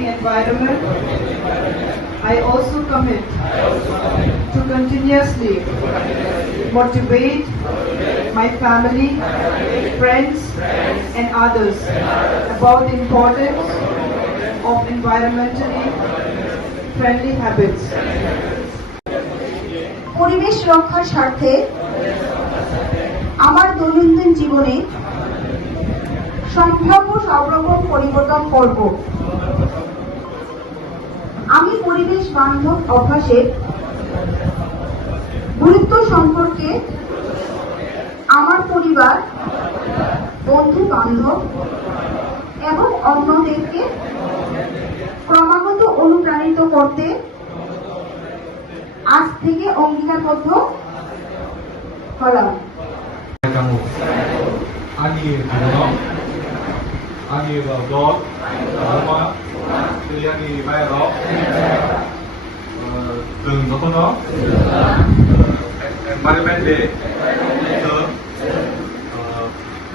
the environment, I also commit to continuously motivate my family, friends and others about the importance of environmentally friendly habits. পরিবেশ রক্ষার স্বার্থে আমার দৈনন্দিন জীবনে সম্ভাব্য সব রকম পরিবর্তন করব। আমি পরিবেশ বান্ধব অভ্যাসের গুরুত্ব সম্পর্কে আমার পরিবার, বন্ধু বান্ধব এবং অন্যদেরকে ক্রমাগত অনুপ্রাণিত করতে আজ থেকে অঙ্গীকারবদ্ধ হলাম। Ani blog, rumah, ani viral, từng nó có nó, environment day, sớm,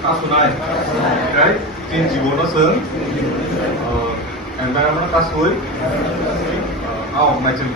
các số này, cái trên chỉ muốn nó sớm, environment các suối, ao này chừng